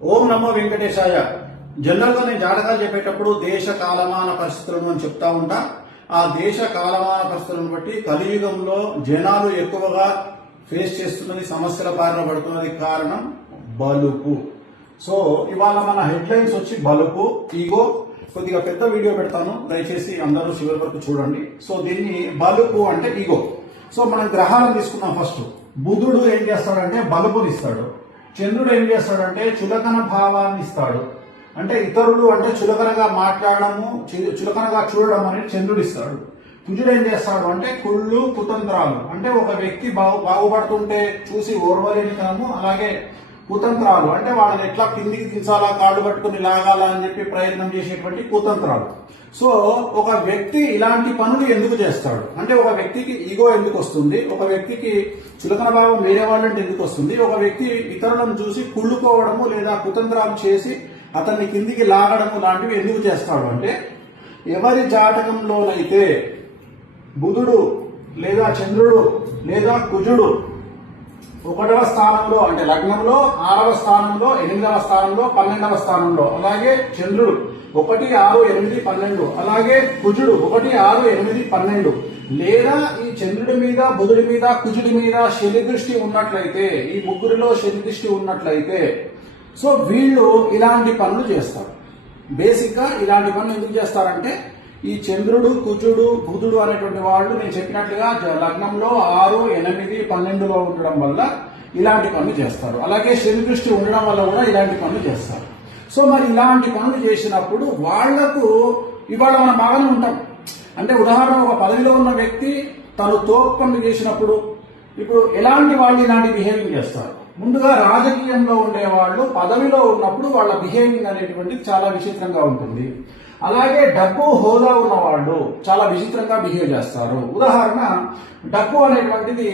ఓం నమో వెంకటేశాయ. General గా నేను జాతకాలు చెప్పేటప్పుడు దేశ కాలమాన పరిస్థితులను అని చెప్తా ఉంటా. ఆ దేశ కాలమాన పరిస్థితులను బట్టి కలియుగంలో జనాలు ఎక్కువగా ఫేస్ చేస్తున్నది, సమస్యల బారిన పడుతున్నది కారణం బలుపు. సో ఇవాళ మన హెడ్ లైన్స్ వచ్చి బలుపు, ఈగో. కొద్దిగా పెద్ద వీడియో పెడతాను, దయచేసి అందరూ చివరి వరకు చూడండి. సో దీన్ని బలుపు అంటే ఈగో. సో మనం గ్రహాలను తీసుకున్నాం. ఫస్ట్ బుధుడు ఏం చేస్తాడంటే బలుపుని ఇస్తాడు. చంద్రుడు ఏం చేస్తాడంటే చులకన భావాన్ని ఇస్తాడు. అంటే ఇతరులు అంటే చులకనగా మాట్లాడము, చులకనగా చూడడం అనేది చంద్రుడు ఇస్తాడు. కుజుడు ఏం చేస్తాడు అంటే కుళ్ళు, కుతంత్రాలు. అంటే ఒక వ్యక్తి బాగుపడుతుంటే చూసి ఓర్వలేనితనము, అలాగే కుతంత్రాలు అంటే వాళ్ళని ఎట్లా కిందికి దించాలా, కాళ్ళు పట్టుకుని లాగాలా అని చెప్పి ప్రయత్నం చేసేటువంటి కుతంత్రాలు. సో ఒక వ్యక్తి ఇలాంటి పనులు ఎందుకు చేస్తాడు అంటే ఒక వ్యక్తికి ఈగో ఎందుకు వస్తుంది, ఒక వ్యక్తికి చులకన భావం వేరే వాళ్ళంటే ఎందుకు వస్తుంది, ఒక వ్యక్తి ఇతరులను చూసి కుళ్ళుకోవడము లేదా కుతంత్రాలు చేసి అతన్ని కిందికి లాగడము లాంటివి ఎందుకు చేస్తాడు అంటే ఎవరి జాతకంలోనైతే బుధుడు లేదా చంద్రుడు లేదా కుజుడు 1వ స్థానంలో అంటే లగ్నంలో, 6వ స్థానంలో, 8వ స్థానంలో, 12వ స్థానంలో, అలాగే చంద్రుడు 1, 6, 8, 12, అలాగే కుజుడు 1, 6, 8, 12, లేదా ఈ చంద్రుడి మీద, బుధుడి మీద, కుజుడి మీద శని దృష్టి ఉన్నట్లయితే, ఈ ముగ్గురిలో శని దృష్టి ఉన్నట్లయితే సో వీళ్ళు ఇలాంటి పనులు చేస్తారు. బేసిక్ గా ఇలాంటి పనులు ఎందుకు చేస్తారంటే ఈ చంద్రుడు, కుజుడు, బుధుడు అనేటువంటి వాళ్ళు నేను చెప్పినట్లుగా లగ్నంలో 6, 8, 12లో ఉండడం వల్ల ఇలాంటి పనులు చేస్తారు. అలాగే శని దృష్టి ఉండడం వల్ల కూడా ఇలాంటి పనులు చేస్తారు. సో మరి ఇలాంటి పనులు చేసినప్పుడు వాళ్లకు ఇవాళ మనం బాగానే ఉంటాం. అంటే ఉదాహరణ ఒక పదవిలో ఉన్న వ్యక్తి తను తోపు పనులు చేసినప్పుడు ఇప్పుడు ఎలాంటి వాళ్ళు ఇలాంటి బిహేవింగ్ చేస్తారు. ముందుగా రాజకీయంలో ఉండేవాళ్ళు పదవిలో ఉన్నప్పుడు వాళ్ళ బిహేవింగ్ అనేటువంటిది చాలా విచిత్రంగా ఉంటుంది. అలాగే డబ్బు, హోదా ఉన్న వాళ్ళు చాలా విచిత్రంగా బిహేవ్ చేస్తారు. ఉదాహరణ డబ్బు అనేటువంటిది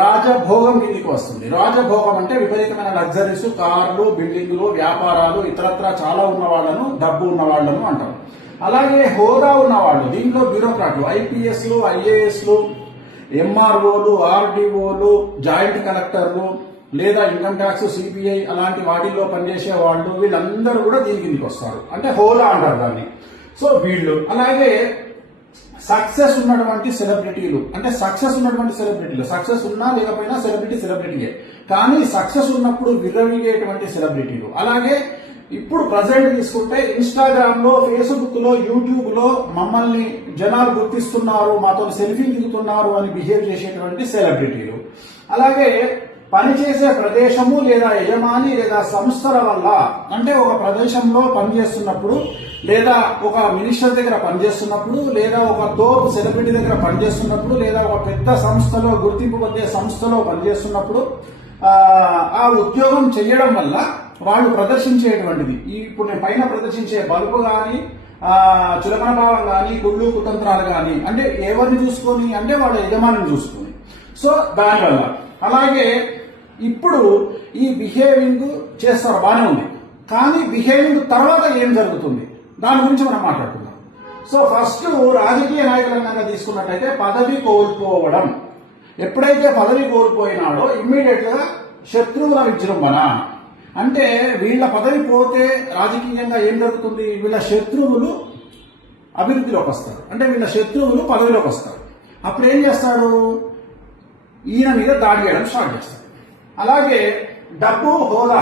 రాజభోగం కిందికి వస్తుంది. రాజభోగం అంటే విపరీతమైన లగ్జరీస్, కార్లు, బిల్డింగులు, వ్యాపారాలు, ఇతరత్రా చాలా ఉన్న వాళ్ళను డబ్బు ఉన్న వాళ్ళను అంటారు. అలాగే హోదా ఉన్న వాళ్ళు, దీంట్లో బ్యూరోక్రాట్లు, ఐపీఎస్లు, ఐఏఎస్లు, ఎంఆర్ఓలు, ఆర్డీఓలు, జాయింట్ కలెక్టర్లు, లేదా ఇన్కమ్ ట్యాక్స్, సిబిఐ అలాంటి వాటిల్లో పనిచేసే వాళ్ళు, వీళ్ళందరూ కూడా దీని కిందకి వస్తారు. అంటే హోదా అంటారు దాన్ని. సో వీళ్ళు అలాగే సక్సెస్ ఉన్నటువంటి సెలబ్రిటీలు, అంటే సక్సెస్ ఉన్నటువంటి సెలబ్రిటీలు, సక్సెస్ ఉన్నా లేకపోయినా సెలబ్రిటీయే, కానీ సక్సెస్ ఉన్నప్పుడు విర్రవీగేటువంటి సెలబ్రిటీలు. అలాగే ఇప్పుడు ప్రజెంట్ తీసుకుంటే ఇన్స్టాగ్రామ్ లో, ఫేస్బుక్ లో, యూట్యూబ్ లో మమ్మల్ని జనాలు గుర్తిస్తున్నారు, మాతో సెల్ఫీ దిగుతున్నారు అని బిహేవ్ చేసేటువంటి సెలబ్రిటీలు. అలాగే పనిచేసే ప్రదేశము లేదా యజమాని లేదా సంస్థల వల్ల, అంటే ఒక ప్రదేశంలో పనిచేస్తున్నప్పుడు లేదా ఒక మినిస్టర్ దగ్గర పనిచేస్తున్నప్పుడు లేదా ఒక తోపు సెలబ్రిటీ దగ్గర పనిచేస్తున్నప్పుడు లేదా ఒక పెద్ద సంస్థలో, గుర్తింపు పొందే సంస్థలో పనిచేస్తున్నప్పుడు ఆ ఉద్యోగం చేయడం వల్ల వాళ్ళు ప్రదర్శించేటువంటిది ఇప్పుడు నేను పైన ప్రదర్శించే బలుపు గాని, చులకన భావం గాని, కుళ్ళు, కుతంత్రాలు గాని అంటే ఎవరిని చూసుకొని అంటే వాళ్ళ యజమానిని చూసుకొని. సో దానివల్ల అలాగే ఇప్పుడు ఈ బిహేవింగ్ చేస్తారు, బాగానే ఉంది. కానీ బిహేవింగ్ తర్వాత ఏం జరుగుతుంది దాని గురించి మనం మాట్లాడుకుందాం. సో ఫస్ట్ రాజకీయ నాయకులంగా తీసుకున్నట్టయితే పదవి కోల్పోవడం. ఎప్పుడైతే పదవి కోల్పోయినాడో ఇమ్మీడియట్ గా శత్రువుల విజృంభణ. అంటే వీళ్ళ పదవి పోతే రాజకీయంగా ఏం జరుగుతుంది, వీళ్ళ శత్రువులు అభివృద్ధిలోకి వస్తారు. అంటే వీళ్ళ శత్రువులు పదవిలోకి వస్తారు. అప్పుడు ఏం చేస్తాడు, ఈయన మీద దాడి చేయడం స్టార్ట్ చేస్తాడు. అలాగే డబ్బు, హోదా.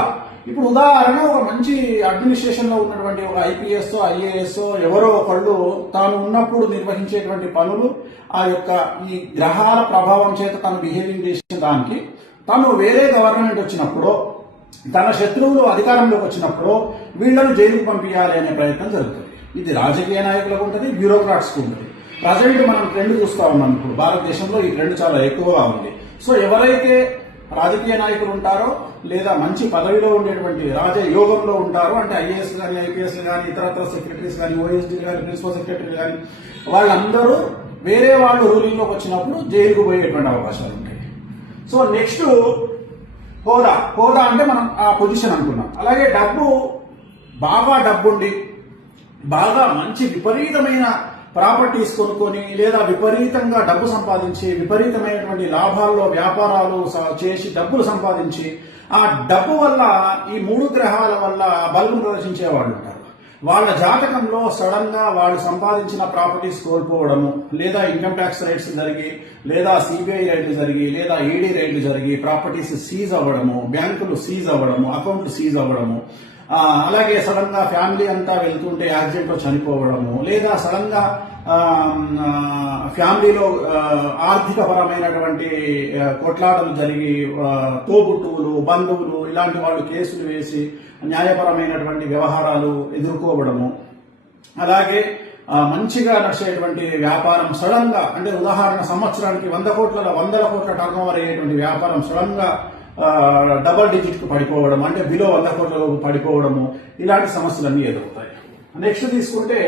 ఇప్పుడు ఉదాహరణ ఒక మంచి అడ్మినిస్ట్రేషన్ లో ఉన్నటువంటి ఒక ఐపీఎస్, ఐఏఎస్ ఎవరో ఒకళ్ళు తాను ఉన్నప్పుడు నిర్వహించేటువంటి పనులు, ఆ యొక్క ఈ గ్రహాల ప్రభావం చేత తను బిహేవింగ్ చేసిన దానికి తను వేరే గవర్నమెంట్ వచ్చినప్పుడు, తన శత్రువులు అధికారంలోకి వచ్చినప్పుడు వీళ్లను జైలుకు పంపించాలి అనే ప్రయత్నం జరుగుతుంది. ఇది రాజకీయ నాయకులకు ఉంటుంది, బ్యూరోక్రాట్స్ కు ఉంటుంది. ప్రజెంట్ మనం ట్రెండ్ చూస్తా ఉన్నాం. ఇప్పుడు భారతదేశంలో ఈ ట్రెండ్ చాలా ఎక్కువగా ఉంది. సో ఎవరైతే రాజకీయ నాయకులు ఉంటారో లేదా మంచి పదవిలో ఉండేటువంటి రాజయోగంలో ఉంటారో, అంటే ఐఏఎస్ కానీ, ఐపీఎస్ కానీ, ఇతరత్ర సెక్రటరీస్ కానీ, ఓఎస్డీ కానీ, ప్రిన్సిపల్ సెక్రటరీ కానీ, వాళ్ళందరూ వేరే వాళ్ళు రూలింగ్ లోకి వచ్చినప్పుడు జైలుకు పోయేటువంటి అవకాశాలు ఉంటాయి. సో నెక్స్ట్ హోదా. హోదా అంటే మనం ఆ పొజిషన్ అనుకున్నాం. అలాగే డబ్బు, బాగా డబ్బుండి బాగా మంచి విపరీతమైన ప్రాపర్టీస్ కొనుక్కొని లేదా విపరీతంగా డబ్బు సంపాదించి విపరీతమైనటువంటి లాభాల్లో వ్యాపారాలు చేసి డబ్బులు సంపాదించి ఆ డబ్బు వల్ల ఈ 3 గ్రహాల వల్ల బలుగును ప్రదర్శించే వాళ్ళు ఉంటారు. వాళ్ళ జాతకంలో సడన్ గా వాళ్ళు సంపాదించిన ప్రాపర్టీస్ కోల్పోవడము, లేదా ఇన్కమ్ ట్యాక్స్ రైట్స్ జరిగి, లేదా సిబిఐ రైడ్లు జరిగి, లేదా ఈడీ రైడ్లు జరిగి ప్రాపర్టీస్ సీజ్ అవ్వడము, బ్యాంకులు సీజ్ అవ్వడము, అకౌంట్లు సీజ్ అవ్వడము, అలాగే సడన్ గా ఫ్యామిలీ అంతా వెళ్తుంటే యాక్సిడెంట్ లో చనిపోవడము, లేదా సడన్ గా ఫ్యామిలీలో ఆర్థిక పరమైనటువంటి కొట్లాటలు జరిగి తోబుట్టువులు, బంధువులు ఇలాంటి వాళ్ళు కేసులు వేసి న్యాయపరమైనటువంటి వ్యవహారాలు ఎదుర్కోవడము, అలాగే మంచిగా నడిచేటువంటి వ్యాపారం సడన్ గా, అంటే ఉదాహరణ సంవత్సరానికి 100 కోట్ల టర్న్ ఓవర్ అయ్యేటువంటి వ్యాపారం సడన్ గా డబల్ డిజిట్ కు పడిపోవడం, అంటే బిలో 100 కోట్లకు పడిపోవడము, ఇలాంటి సమస్యలన్నీ ఎదురవుతాయి. నెక్స్ట్ తీసుకుంటే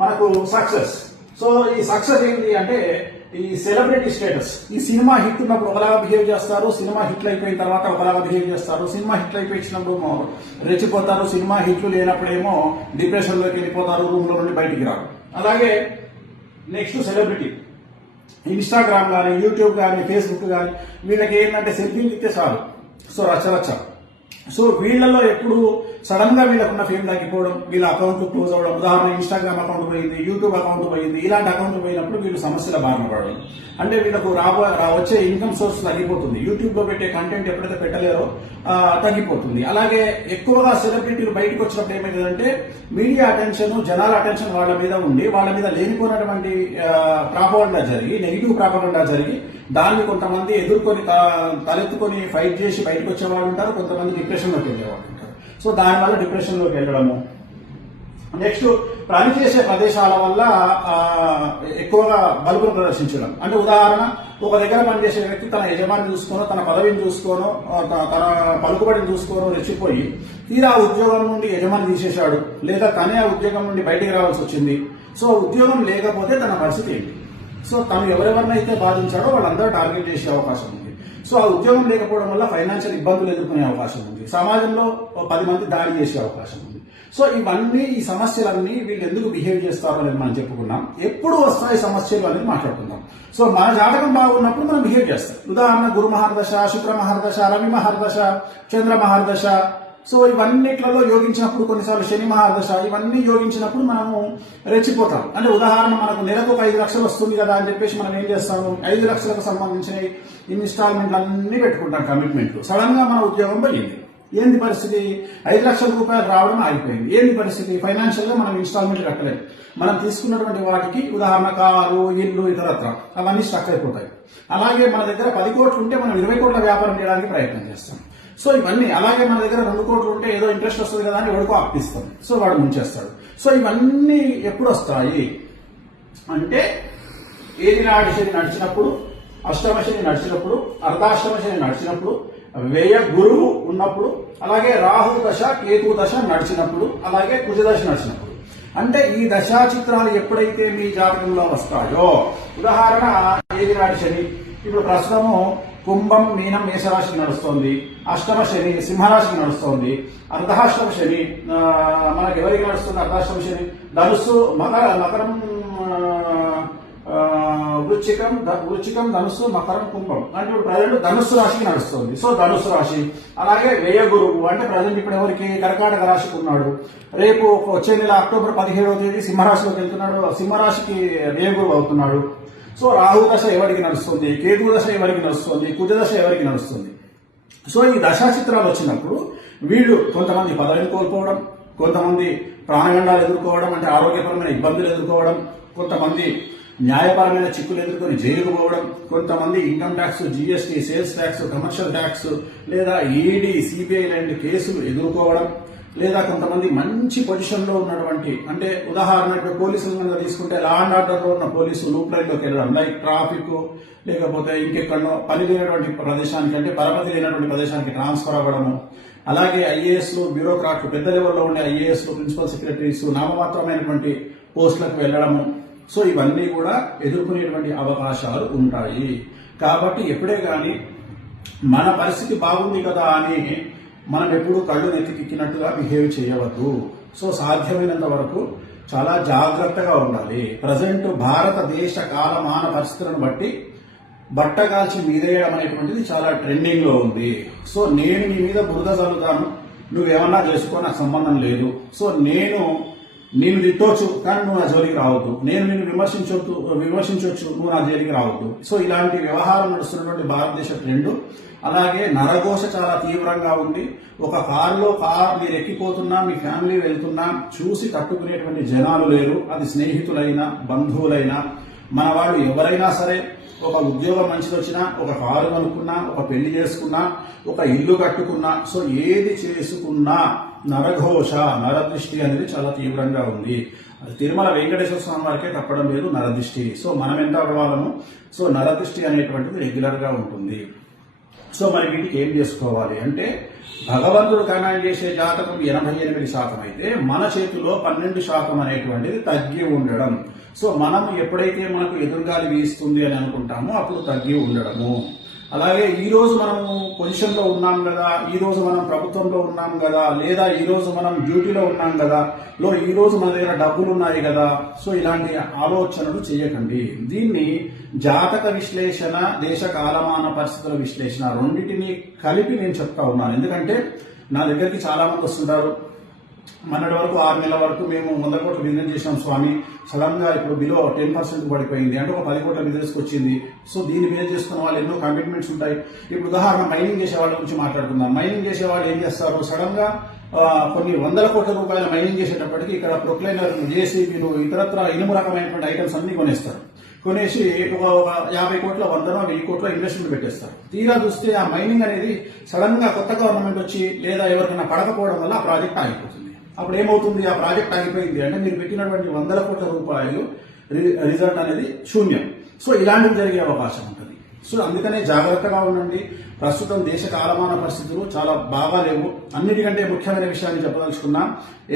మనకు సక్సెస్. సో ఈ సక్సెస్ ఏంటి అంటే ఈ సెలబ్రిటీ స్టేటస్. ఈ సినిమా హిట్ ఉన్నప్పుడు ఒకలాగా బిహేవ్ చేస్తారు, సినిమా హిట్లు అయిపోయిన తర్వాత ఒకలాగా బిహేవ్ చేస్తారు. సినిమా హిట్లు అయిపోయినప్పుడు రెచ్చిపోతారు, సినిమా హిట్లు లేనప్పుడేమో డిప్రెషన్ లోకి వెళ్ళిపోతారు, రూమ్ లో నుండి బయటికి రారు. అలాగే నెక్స్ట్ సెలబ్రిటీ, ఇన్స్టాగ్రామ్ కానీ, యూట్యూబ్ కానీ, ఫేస్బుక్ కానీ, వీళ్ళకి ఏంటంటే సెల్ఫీలు ఇస్తే చాలు, సో రచ్చ. సో వీళ్ళలో ఎప్పుడు సడన్ గా వీళ్ళకున్న ఫేమ్ తగ్గిపోవడం, వీళ్ళ అకౌంట్ క్లోజ్ అవ్వడం, ఉదాహరణ ఇన్స్టాగ్రామ్ అకౌంట్ పోయింది, యూట్యూబ్ అకౌంట్ పోయింది, ఇలాంటి అకౌంట్ పోయినప్పుడు వీళ్ళు సమస్యల బారిన పడడం, అంటే వీళ్ళకు వచ్చే ఇన్కమ్ సోర్స్ తగ్గిపోతుంది. యూట్యూబ్ లో పెట్టే కంటెంట్ ఎప్పుడైతే పెట్టలేరో తగ్గిపోతుంది. అలాగే ఎక్కువగా సెలబ్రిటీలు బయటకు వచ్చినప్పుడు ఏమైందంటే మీడియా అటెన్షన్, జనాల అటెన్షన్ వాళ్ళ మీద ఉండి, వాళ్ళ మీద లేనిపోయినటువంటి ప్రాపగండా జరిగి, నెగిటివ్ ప్రాపగండా జరిగి, దాన్ని కొంతమంది ఎదుర్కొని తలెత్తుకొని ఫైట్ చేసి బయటకు వచ్చే వాళ్ళు ఉంటారు, కొంతమంది డిప్రెషన్ లోకి వెళ్ళేవాళ్ళు ఉంటారు. సో దానివల్ల డిప్రెషన్ లోకి వెళ్ళడము. నెక్స్ట్ పనిచేసే ప్రదేశాల వల్ల ఎక్కువగా బలుపును ప్రదర్శించడం, అంటే ఉదాహరణ ఒక దగ్గర పనిచేసే వ్యక్తి తన యజమాని చూసుకోనో, తన పదవిని చూసుకోనో, తన పలుకుబడిని చూసుకోనో రెచ్చిపోయి తీరా ఉద్యోగం నుండి యజమాని తీసేశాడు, లేదా తనే ఆ ఉద్యోగం నుండి బయటికి రావాల్సి వచ్చింది. సో ఉద్యోగం లేకపోతే తన పరిస్థితి ఏంటి? సో తను ఎవరెవరినైతే బాధించాడో వాళ్ళందరూ టార్గెట్ చేసే అవకాశం ఉంది. సో ఆ ఉద్యోగం లేకపోవడం వల్ల ఫైనాన్షియల్ ఇబ్బందులు ఎదుర్కొనే అవకాశం ఉంది, సమాజంలో 10 మంది దాడి చేసే అవకాశం ఉంది. సో ఇవన్నీ, ఈ సమస్యలన్నీ వీళ్ళు ఎందుకు బిహేవ్ చేస్తారో అనేది మనం చెప్పుకున్నాం. ఎప్పుడు వస్తాయి సమస్యలు అనేది మాట్లాడుకుందాం. సో మన జాతకం బాగున్నప్పుడు మనం బిహేవ్ చేస్తాం. ఉదాహరణ గురు మహర్దశ, శుక్ర మహర్దశ, రవి మహర్దశ, చంద్ర మహర్దశ, సో ఇవన్నిట్లలో యోగించినప్పుడు, కొన్నిసార్లు శని మహాదశ, ఇవన్నీ యోగించినప్పుడు మనము రెచ్చిపోతాం. అంటే ఉదాహరణ మనకు నెలకు 5 లక్షలు వస్తుంది కదా అని చెప్పేసి మనం ఏం చేస్తాము, 5 లక్షలకు సంబంధించిన ఇన్స్టాల్మెంట్లు అన్ని పెట్టుకుంటాం, కమిట్మెంట్లు. సడన్ గా మన ఉద్యోగం పోయింది. ఏంది పరిస్థితి? 5 లక్షల రూపాయలు రావడం ఆగిపోయింది. ఏంది పరిస్థితి? ఫైనాన్షియల్ గా మనం ఇన్స్టాల్మెంట్ కట్టలేదు. మనం తీసుకున్నటువంటి వాటికి, ఉదాహరణ కారు, ఇల్లు, ఇతరత్ర, అవన్నీ స్టక్ అయిపోతాయి. అలాగే మన దగ్గర 10 కోట్లు ఉంటే మనం 20 కోట్ల వ్యాపారం చేయడానికి ప్రయత్నం చేస్తాం. సో ఇవన్నీ, అలాగే మన దగ్గర 2 కోట్లు ఉంటే ఏదో ఇంట్రెస్ట్ వస్తుంది కదా అని ఎవరికో అప్పిస్తాం, సో వాడు ముంచేస్తాడు. సో ఇవన్నీ ఎప్పుడు వస్తాయి అంటే ఏలినాటి శని నడిచినప్పుడు, అష్టమ శని నడిచినప్పుడు, అర్ధాష్టమ శని నడిచినప్పుడు, వ్యయ గురువు ఉన్నప్పుడు, అలాగే రాహు దశ, కేతు దశ నడిచినప్పుడు, అలాగే కుజ దశ నడిచినప్పుడు. అంటే ఈ దశా చిత్రాలు ఎప్పుడైతే మీ జాతకంలో వస్తాయో, ఉదాహరణ ఏలినాటి శని ఇప్పుడు ప్రస్తుతము కుంభం, మీనం, మేషరాశికి నడుస్తోంది. అష్టమ శని సింహరాశికి నడుస్తోంది. అర్ధాష్టమ శని మనకి ఎవరికి నడుస్తుంది? అర్ధాష్టమ శని ధనుస్సు, మకరం, వృచ్చికం, ధనుస్సు, మకరం, కుంభం. అంటే ఇప్పుడు ప్రజెంట్ ధనుస్సు రాశికి నడుస్తుంది. సో ధనుస్సు రాశి. అలాగే వ్యయ గురువు అంటే ప్రజెంట్ ఇప్పుడు ఎవరికి? కర్కాటక రాశికి ఉన్నాడు. రేపు వచ్చే నెల అక్టోబర్ 17వ తేదీ సింహరాశిలోకి వెళ్తున్నాడు. సింహరాశికి వ్యయ గురువు అవుతున్నాడు. సో రాహు దశ ఎవరికి నడుస్తుంది, కేతు దశ ఎవరికి నడుస్తుంది, కుజ దశ ఎవరికి నడుస్తుంది. సో ఈ దశా చిత్రాలు వచ్చినప్పుడు వీళ్ళు కొంతమంది పదవిని కోల్పోవడం, కొంతమంది ప్రాణగండాలు ఎదుర్కోవడం, అంటే ఆరోగ్యపరమైన ఇబ్బందులు ఎదుర్కోవడం, కొంతమంది న్యాయపరమైన చిక్కులు ఎదుర్కొని జైలుకు పోవడం, కొంతమంది income tax, GST, sales tax, commercial tax, లేదా ఈడీ, సిబిఐ లాంటి కేసులు ఎదుర్కోవడం, లేదా కొంతమంది మంచి పొజిషన్ లో ఉన్నటువంటి, అంటే ఉదాహరణకు పోలీసుల మీద తీసుకుంటే లా అండ్ ఆర్డర్ లో ఉన్న పోలీసు లూప్ లైన్ లోకి వెళ్ళడం, లైక్ ట్రాఫిక్, లేకపోతే ఇంకెక్కడో పని లేనటువంటి ప్రదేశానికి, అంటే పరపతి లేనటువంటి ప్రదేశానికి ట్రాన్స్ఫర్ అవ్వడము. అలాగే ఐఏఎస్లు, బ్యూరోక్రాట్లు, పెద్ద లెవెల్లో ఉండే ఐఏఎస్లు, ప్రిన్సిపల్ సెక్రటరీస్, నామమాత్రమైనటువంటి పోస్టులకు వెళ్లడము. సో ఇవన్నీ కూడా ఎదుర్కొనేటువంటి అవకాశాలు ఉంటాయి. కాబట్టి ఎప్పుడే కానీ మన పరిస్థితి బాగుంది కదా అని మనం ఎప్పుడు కళ్ళు నెత్తికెక్కినట్టుగా బిహేవ్ చేయవద్దు. సో సాధ్యమైనంత వరకు చాలా జాగ్రత్తగా ఉండాలి. ప్రజెంట్ భారతదేశ కాలమాన పరిస్థితులను బట్టి బట్ట కాల్చి మీదేయడం అనేటువంటిది చాలా ట్రెండింగ్ లో ఉంది. సో నేను నీ మీద బురద చల్లుతాను, నువ్వేమన్నా చేసుకో, నాకు సంబంధం లేదు. సో నేను తిట్టొచ్చు కానీ నువ్వు నా జోలికి రావద్దు, నేను నిన్ను విమర్శించవచ్చు, నువ్వు నా జోలికి రావద్దు. సో ఇలాంటి వ్యవహారం నడుస్తున్నటువంటి భారతదేశ ట్రెండ్. అలాగే నరఘోష చాలా తీవ్రంగా ఉంది. ఒక కారులో మీరు ఎక్కిపోతున్నా, మీ ఫ్యామిలీ వెళ్తున్నా చూసి తట్టుకునేటువంటి జనాలు లేరు. అది స్నేహితులైనా, బంధువులైనా, మన వాళ్ళు ఎవరైనా సరే. ఒక ఉద్యోగం మంచిది వచ్చినా, ఒక కారు కొనుక్కున్నా, ఒక పెళ్లి చేసుకున్నా, ఒక ఇల్లు కట్టుకున్నా, సో ఏది చేసుకున్నా నరఘోష, నరదృష్టి అనేది చాలా తీవ్రంగా ఉంది. తిరుమల వెంకటేశ్వర స్వామి వారికే తప్పడం లేదు నరదృష్టి. సో మనం ఎంత వాళ్ళము. సో నరదృష్టి అనేటువంటిది రెగ్యులర్ గా ఉంటుంది. సో మరి వీటికి ఏం చేసుకోవాలి అంటే, భగవంతుడు కమాండ్ చేసే జాతకం 88% అయితే మన చేతిలో 12% అనేటువంటిది తగ్గి ఉండడం. సో మనం ఎప్పుడైతే మనకు ఎదురుగాలి వీస్తుంది అని అనుకుంటామో అప్పుడు తగ్గి ఉండడము. అలాగే ఈ రోజు మనము పొజిషన్ లో ఉన్నాం కదా, ఈ రోజు మనం ప్రభుత్వంలో ఉన్నాం కదా, లేదా ఈ రోజు మనం డ్యూటీలో ఉన్నాం కదా, ఈ రోజు మన దగ్గర డబ్బులు ఉన్నాయి కదా, సో ఇలాంటి ఆలోచనలు చేయకండి. దీన్ని జాతక విశ్లేషణ, దేశ కాలమాన పరిస్థితుల విశ్లేషణ రెండింటినీ కలిపి నేను చెప్తా ఉన్నాను. ఎందుకంటే నా దగ్గరికి చాలా మంది వస్తుంటారు. మొన్నటి వరకు 6 నెలల వరకు మేము 100 కోట్ల బిజినెస్ చేసాం స్వామి, సడన్ గా ఇప్పుడు బిలో 10% పడిపోయింది అంటే ఒక 10 కోట్ల బిజినెస్ వచ్చింది. సో దీన్ని బేస్ చేసుకున్న వాళ్ళు ఎన్నో కమిట్మెంట్స్ ఉంటాయి. ఇప్పుడు ఉదాహరణ మైనింగ్ చేసే వాళ్ళ గురించి మాట్లాడుకుందాం. మైనింగ్ చేసే వాళ్ళు ఏం చేస్తారు, సడన్ గా కొన్ని 100 కోట్ల రూపాయల మైనింగ్ చేసేటప్పటికి ఇక్కడ ప్రొక్లైనర్, జేసీబీలు, ఇతరత్ర ఇనుము రకమైనటువంటి ఐటమ్స్ అన్ని కొనేస్తారు. కొనేసి ఒక 50 కోట్ల 100 కోట్ల ఇన్వెస్ట్మెంట్ పెట్టేస్తారు. తీరా చూస్తే ఆ మైనింగ్ అనేది సడన్ గా కొత్త గవర్నమెంట్ వచ్చి లేదా ఎవరికైనా పడకపోవడం వల్ల ఆ ప్రాజెక్ట్ ఆగిపోతుంది. అప్పుడు ఏమవుతుంది, ఆ ప్రాజెక్ట్ ఆగిపోయింది అంటే మీరు పెట్టినటువంటి 100 కోట్ల రూపాయలు రిజల్ట్ అనేది శూన్యం. సో ఇలాంటివి జరిగే అవకాశం ఉంటుంది. సో అందుకనే జాగ్రత్తగా ఉండండి. ప్రస్తుతం దేశ కాలమాన పరిస్థితులు చాలా బాగా లేవు. అన్నిటికంటే ముఖ్యమైన విషయాన్ని చెప్పదలుచుకున్నా,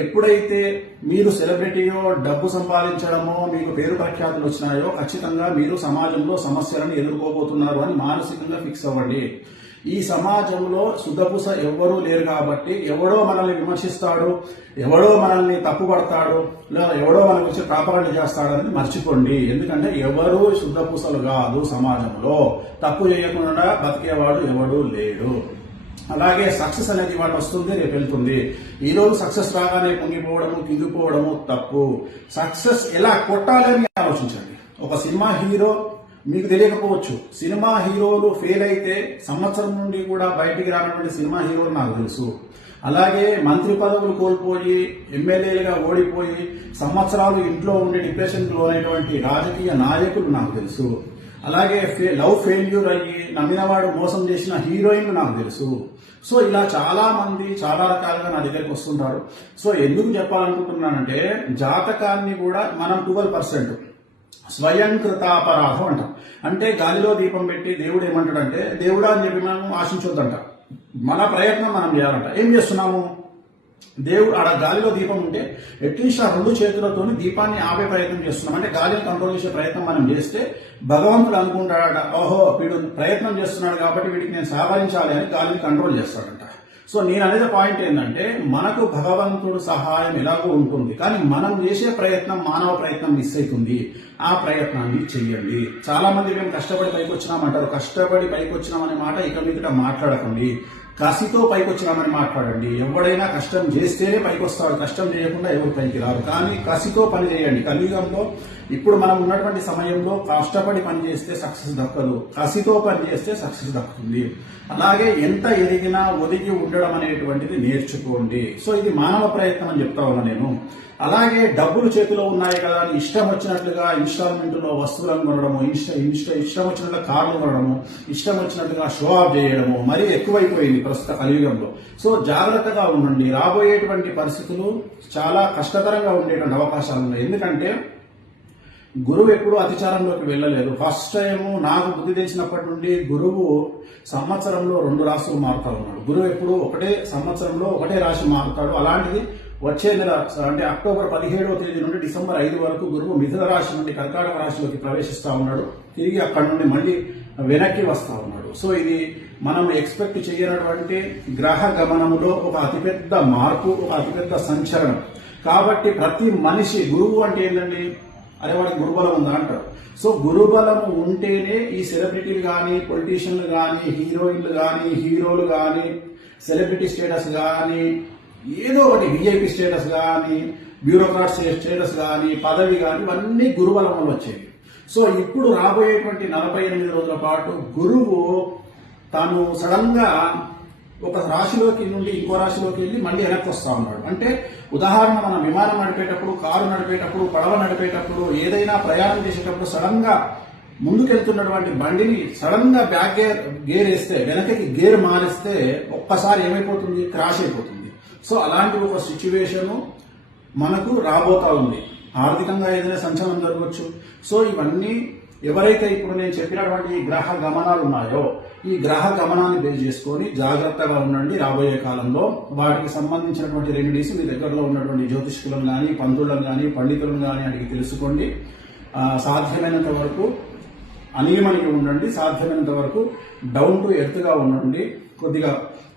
ఎప్పుడైతే మీరు సెలబ్రిటీయో, డబ్బు సంపాదించడమో, మీకు పేరు ప్రఖ్యాతులు వచ్చినాయో ఖచ్చితంగా మీరు సమాజంలో సమస్యలను ఎదుర్కోబోతున్నారు అని మానసికంగా ఫిక్స్ అవ్వండి. ఈ సమాజంలో శుద్ధపూస ఎవ్వరూ లేరు కాబట్టి ఎవడో మనల్ని విమర్శిస్తాడు, ఎవడో మనల్ని తప్పుపడతాడు, లేదా ఎవడో మన గురించి ప్రాపగండ చేస్తాడని మర్చిపోండి. ఎందుకంటే ఎవరు శుద్ధపూసలు కాదు. సమాజంలో తప్పు చేయకుండా బతికేవాడు ఎవడూ లేడు. అలాగే సక్సెస్ అనేది వాళ్ళు వస్తుంది, రేపు వెళ్తుంది. ఈ రోజు సక్సెస్ రాగానే పొంగిపోవడము, కింగిపోవడము తప్పు. సక్సెస్ ఎలా కొట్టాలని ఆలోచించండి. ఒక సినిమా హీరో, మీకు తెలియకపోవచ్చు, సినిమా హీరోలు ఫెయిల్ అయితే సంవత్సరం నుండి కూడా బయటికి రానటువంటి సినిమా హీరోలు నాకు తెలుసు. అలాగే మంత్రి పదవులు కోల్పోయి ఎమ్మెల్యేలుగా ఓడిపోయి సంవత్సరాలు ఇంట్లో ఉండి డిప్రెషన్కి లోనైనటువంటి రాజకీయ నాయకులు నాకు తెలుసు. అలాగే లవ్ ఫెయిల్యూర్ అయ్యి నమ్మినవాడు మోసం చేసిన హీరోయిన్లు నాకు తెలుసు. సో ఇలా చాలా మంది చాలా రకాలుగా నా దగ్గరికి వస్తుంటారు. సో ఎందుకు చెప్పాలనుకుంటున్నానంటే, జాతకాన్ని కూడా మనం 12% స్వయం కృతాపరాధం అంటాం. అంటే గాలిలో దీపం పెట్టి దేవుడు ఏమంటాడంటే, దేవుడా అని చెప్పి మనం ఆశించొద్దంట, మన ప్రయత్నం మనం చేయాలంట. ఏం చేస్తున్నాము, దేవుడు ఆడ గాలిలో దీపం ఉంటే అట్లీస్ట్ ఆ 2 చేతులతోని దీపాన్ని ఆపే ప్రయత్నం చేస్తున్నాం. అంటే గాలిని కంట్రోల్ చేసే ప్రయత్నం మనం చేస్తే భగవంతుడు అనుకుంటాడట, ఓహో వీడు ప్రయత్నం చేస్తున్నాడు కాబట్టి వీడికి నేను సహకరించాలి అని గాలిని కంట్రోల్ చేస్తాడంట. సో నేను అనేది పాయింట్ ఏంటంటే, మనకు భగవంతుడు సహాయం ఎలాగో ఉంటుంది, కానీ మనం చేసే ప్రయత్నం, మానవ ప్రయత్నం మిస్ అవుతుంది. ఆ ప్రయత్నాన్ని చెయ్యండి. చాలా మంది మేము కష్టపడి పైకి వచ్చినామంటారు. కష్టపడి పైకి వచ్చినామనే మాట ఇక మీదట మాట్లాడకండి. కసితో పైకి వచ్చినామని మాట్లాడండి. ఎవడైనా కష్టం చేస్తేనే పైకి వస్తాడు, కష్టం చేయకుండా ఎవరు పైకి రారు. కానీ కసితో పని చేయండి. కలియుగంలో ఇప్పుడు మనం ఉన్నటువంటి సమయంలో కష్టపడి పని చేస్తే సక్సెస్ దక్కదు, కసితో పని చేస్తే సక్సెస్ దక్కుతుంది. అలాగే ఎంత ఎదిగినా ఒదిగి ఉండడం అనేటువంటిది నేర్చుకోండి. సో ఇది మానవ ప్రయత్నం అని చెప్తా ఉన్నా నేను. అలాగే డబ్బులు చేతిలో ఉన్నాయి కదా అని ఇష్టం వచ్చినట్లుగా ఇన్స్టాల్మెంట్లో వస్తువులను కొనడము, ఇష్టం వచ్చినట్లుగా కార్లు కొనడము, ఇష్టం వచ్చినట్లుగా షో ఆఫ్ చేయడము మరీ ఎక్కువైపోయింది ప్రస్తుత కలియుగంలో. సో జాగ్రత్తగా ఉండండి. రాబోయేటువంటి పరిస్థితులు చాలా కష్టతరంగా ఉండేటువంటి అవకాశాలు ఉన్నాయి. ఎందుకంటే గురువు ఎప్పుడు అతిచారంలోకి వెళ్ళలేదు. ఫస్ట్ టైం నాకు బుద్ధి తెలిసినప్పటి నుండి గురువు సంవత్సరంలో 2 రాశులు మారుతా ఉన్నాడు. గురువు ఎప్పుడు ఒకటే సంవత్సరంలో ఒకటే రాశి మారుతాడు. అలాంటిది వచ్చే నెల అంటే అక్టోబర్ 17వ తేదీ నుండి డిసెంబర్ 5 వరకు గురువు మిథున రాశి నుండి కర్కాటక రాశిలోకి ప్రవేశిస్తా ఉన్నాడు. తిరిగి అక్కడి నుండి మళ్ళీ వెనక్కి వస్తా ఉన్నాడు. సో ఇది మనం ఎక్స్పెక్ట్ చేయనటువంటి గ్రహ గమనములో ఒక అతిపెద్ద మార్పు, ఒక అతిపెద్ద సంచలనం. కాబట్టి ప్రతి మనిషి, గురువు అంటే ఏంటండి, అరే వాడికి గురుబలం ఉందా అంటారు. సో గురుబలం ఉంటేనే ఈ సెలబ్రిటీలు కానీ, పొలిటీషియన్లు కానీ, హీరోయిన్లు కానీ, హీరోలు కానీ, సెలబ్రిటీ స్టేటస్ కానీ, ఏదో ఒకటి విఐపి స్టేటస్ కానీ, బ్యూరోక్రాట్ స్టేటస్ కానీ, పదవి కానీ, ఇవన్నీ గురుబలం వల్ల వచ్చేవి. సో ఇప్పుడు రాబోయేటువంటి 48 రోజుల పాటు గురువు తాను సడన్ గా ఒక రాశిలోకి నుండి ఇంకో రాశిలోకి వెళ్ళి మళ్ళీ వెనక్కి వస్తా ఉన్నాడు. అంటే ఉదాహరణ, మనం విమానం నడిపేటప్పుడు, కారు నడిపేటప్పుడు, పడవ నడిపేటప్పుడు, ఏదైనా ప్రయాణం చేసేటప్పుడు సడన్ గా ముందుకెళ్తున్నటువంటి బండిని సడన్ గా బ్యాక్ గేర్ వేస్తే, వెనకకి గేర్ మారిస్తే ఒక్కసారి ఏమైపోతుంది, క్రాష్ అయిపోతుంది. సో అలాంటి ఒక సిచ్యువేషన్ మనకు రాబోతా ఉంది. ఆర్థికంగా ఏదైనా సంచలనం జరగవచ్చు. సో ఇవన్నీ ఎవరైతే ఇప్పుడు నేను చెప్పినటువంటి గ్రహ గమనాలు ఉన్నాయో, ఈ గ్రహ గమనాన్ని బేస్ చేసుకొని జాగ్రత్తగా ఉండండి. రాబోయే కాలంలో వాటికి సంబంధించినటువంటి రెమెడీస్ మీ దగ్గరలో ఉన్నటువంటి జ్యోతిష్కులను కానీ, పంతులను కానీ, పండితులను కానీ అడిగి తెలుసుకోండి. సాధ్యమైనంత వరకు అనియమనిగి ఉండండి. సాధ్యమైనంత వరకు డౌన్ టు ఎర్త్ గా ఉండండి. కొద్దిగా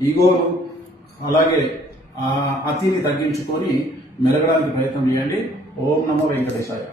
ఈగోలు అలాగే అతిని తగ్గించుకొని మెరగడానికి ప్రయత్నం చేయండి. ఓం నమో వెంకటేశాయ.